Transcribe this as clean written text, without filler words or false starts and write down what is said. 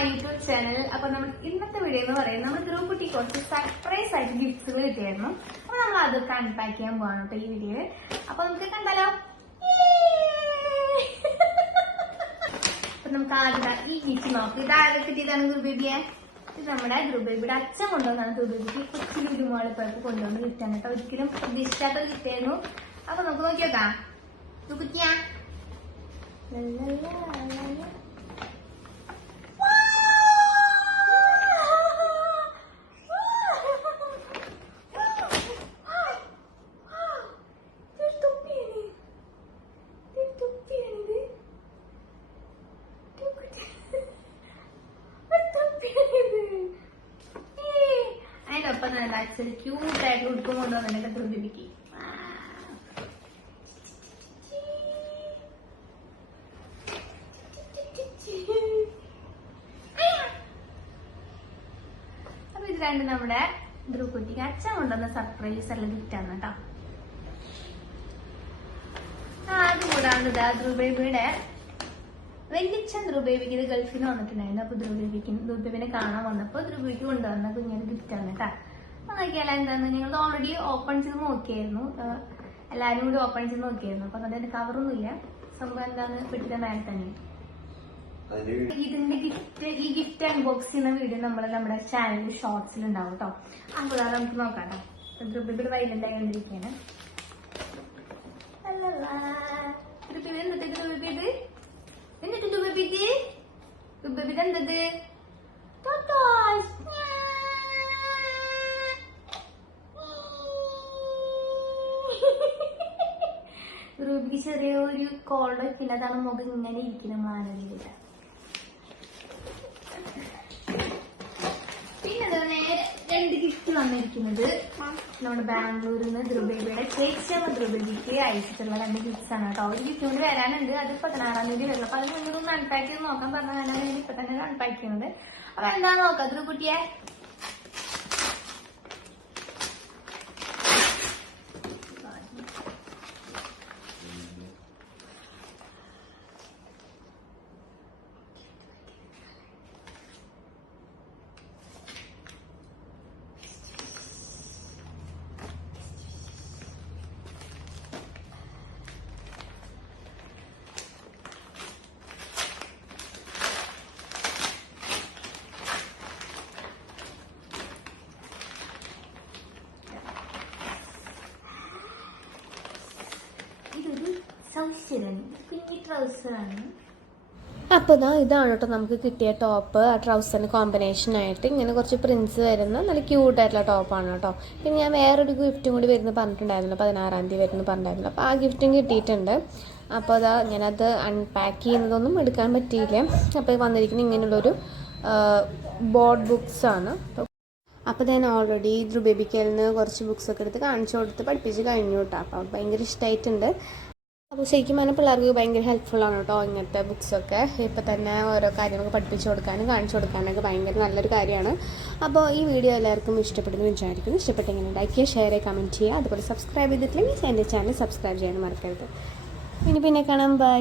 My YouTube channel. അപ്പൊ നമ്മൾ ഇന്നത്തെ വീഡിയോ എന്ന് പറയുന്നത് നമ്മൾ ഗ്രൂപ്പ് കുറച്ച് സർപ്രൈസ് ആയിട്ട് ഗിഫ്റ്റ്സുകൾ കിട്ടിയായിരുന്നു. അപ്പൊ നമ്മൾ അതൊക്കെ അൺപാക്ക് ചെയ്യാൻ പോവാണ് കേട്ടോ ഈ വീഡിയോയില്. അപ്പൊ നമുക്ക് കണ്ടാലോ. അപ്പൊ നമുക്ക് ആദ്യം ഈ ഗിഫ്റ്റ് നോക്കാം. ഇതാരെ കിട്ടിയതാണ് ഗ്രൂബേബിയെ? ഇത് നമ്മുടെ ഗ്രൂബേബിയുടെ അച്ഛൻ കൊണ്ടുവന്നാണ്. ഗ്രൂബേബിക്ക് കൊച്ചു ലുലുമാൾ ഇപ്പോഴൊക്കെ കൊണ്ടുവന്ന് ഗിഫ്റ്റാണ് കേട്ടോ. ഒരിക്കലും പ്രതീക്ഷിക്കാത്ത ഗിഫ്റ്റായിരുന്നു. അപ്പൊ നമുക്ക് നോക്കി നോക്കാം. കുത്തിയാ അതിനൊപ്പം നല്ല ആക്ച്വലി ക്യൂട്ടായിട്ട് ഉടുക്കും കൊണ്ടുവന്നിട്ട് ഗ്രൂബേബിക്ക്. അപ്പൊ ഇത് രണ്ട് നമ്മുടെ ധ്രുവക്കുട്ടിക്ക് അച്ഛൻ കൊണ്ടുവന്ന സർപ്രൈസ് ഉള്ള ഗിഫ്റ്റ് ആണ് കേട്ടോ. അതുകൂടാണ്ട് ഇതാ ധ്രുവബേബിയുടെ വലിയച്ഛൻ ധ്രുവബേബിക്ക് ഇത് ഗൾഫിൽ നിന്ന് വന്നിട്ടുണ്ടായിരുന്നു. അപ്പൊ ധ്രുവബേബിനെ കാണാൻ വന്നപ്പോ ധ്രുവബേബിക്ക് കൊണ്ടുവന്ന കുഞ്ഞൊരു ഗിഫ്റ്റ് ആണ് കേട്ടോ. അപ്പൊ നോക്കിയാൽ എന്താന്ന് നിങ്ങൾ ഓൾറെഡി ഓപ്പൺ ചെയ്ത് നോക്കിയായിരുന്നു. എല്ലാരും കൂടി ഓപ്പൺ ചെയ്ത് നോക്കിയായിരുന്നു. അപ്പൊ അതിന്റെ കവറൊന്നും ഇല്ല. സംഭവം എന്താന്ന് പെട്ടിന്റെ മേലെ തന്നെ. ഇതിന്റെ ഈ ഗിഫ്റ്റ് അൺബോക്സ് ചെയ്യുന്ന വീഡിയോ നമ്മുടെ ചാനലിൽ ഷോർട്സിൽ ഉണ്ടാവും കേട്ടോ. അപ്പോൾ നമുക്ക് നോക്കാം കേട്ടോ. ധ്രുവബേബിയുടെ വൈലന്റ് ആയിക്കൊണ്ടിരിക്കുകയാണ്. എന്നിട്ട് ധ്രുവബേബിക്ക് എന്തത് ധ്രുവബേബിക്ക് ചെറിയൊരു കോൾഡ് വെക്കില്ല. അതാണ് മുഖം ഇങ്ങനെ ഇരിക്കുന്ന മാനവില്ല. പിന്നെ നേരെ രണ്ട് ഗിഫ്റ്റ് വന്നിരിക്കുന്നത് നമ്മുടെ ബാംഗ്ലൂരിൽ നിന്ന് ധ്രുവബേബിയുടെ ചേച്ചിയമ്മ ധ്രുവബേബിക്ക് അയച്ചിട്ടുള്ള രണ്ട് ഗിഫ്റ്റ്സ് ആണ് കേട്ടോ. ഒരു ഗിഫ്റ്റ് കൊണ്ട് വരാനുണ്ട്. അത് 16-ാം തീയതി വരുള്ളൂ. അപ്പൊ അത് മുന്നോട്ടൊന്ന് അൺപാക്ക് ചെയ്ത് നോക്കാൻ പറഞ്ഞാൽ ഇപ്പൊ തന്നെ അൺപാക്ക് ചെയ്യുന്നത്. അപ്പൊ എന്താ നോക്കാം ധ്രുവക്കുട്ടിയെ. കുഞ്ഞി ട്രൗസറാണ്. അപ്പോൾ ഇതാണ് കേട്ടോ നമുക്ക് കിട്ടിയ ടോപ്പ്. ആ ട്രൗസറിന് കോമ്പിനേഷൻ ആയിട്ട് ഇങ്ങനെ കുറച്ച് പ്രിൻസ് വരുന്ന നല്ല ക്യൂട്ടായിട്ടുള്ള ടോപ്പാണ് കേട്ടോ. പിന്നെ ഞാൻ വേറൊരു ഗിഫ്റ്റും കൂടി വരുന്നത് പറഞ്ഞിട്ടുണ്ടായിരുന്നു. 16-ാം തീയതി വരുന്നത് പറഞ്ഞിട്ടുണ്ടായിരുന്നു. അപ്പോൾ ആ ഗിഫ്റ്റും കിട്ടിയിട്ടുണ്ട്. അപ്പോൾ ഞാനത് അൺപാക്ക് ചെയ്യുന്നതൊന്നും എടുക്കാൻ പറ്റിയില്ല. അപ്പോൾ വന്നിരിക്കുന്ന ഇങ്ങനെയുള്ളൊരു ബോർഡ് ബുക്സാണ്. അപ്പോൾ ഞാൻ ഓൾറെഡി ധ്രുവബേബിക്കയിൽ നിന്ന് കുറച്ച് ബുക്സൊക്കെ എടുത്ത് കാണിച്ചു കൊടുത്ത് പഠിപ്പിച്ച് കഴിഞ്ഞു കേട്ടോ. അപ്പോൾ ഭയങ്കര ഇഷ്ടമായിട്ടുണ്ട്. അപ്പോൾ ശരിക്കും പറഞ്ഞാൽ പിള്ളേർക്ക് ഭയങ്കര ഹെൽപ്ഫുള്ളാണ് കേട്ടോ ഇങ്ങനത്തെ ബുക്സൊക്കെ. ഇപ്പോൾ തന്നെ ഓരോ കാര്യങ്ങളൊക്കെ പഠിപ്പിച്ച് കൊടുക്കാനും കാണിച്ചു കൊടുക്കാനൊക്കെ ഭയങ്കര നല്ലൊരു കാര്യമാണ്. അപ്പോൾ ഈ വീഡിയോ എല്ലാവർക്കും ഇഷ്ടപ്പെടുന്നു വിചാരിക്കുന്നു. ഇഷ്ടപ്പെട്ടെങ്കിൽ ലൈക്ക് ചെയ്യുക, ഷെയർ ചെയ്യുക, കമൻറ്റ് ചെയ്യുക. അതുപോലെ സബ്സ്ക്രൈബ് ചെയ്തിട്ടില്ലെങ്കിൽ എൻ്റെ ചാനൽ സബ്സ്ക്രൈബ് ചെയ്യാൻ മറക്കരുത്. പിന്നെ കാണാം. ബൈ.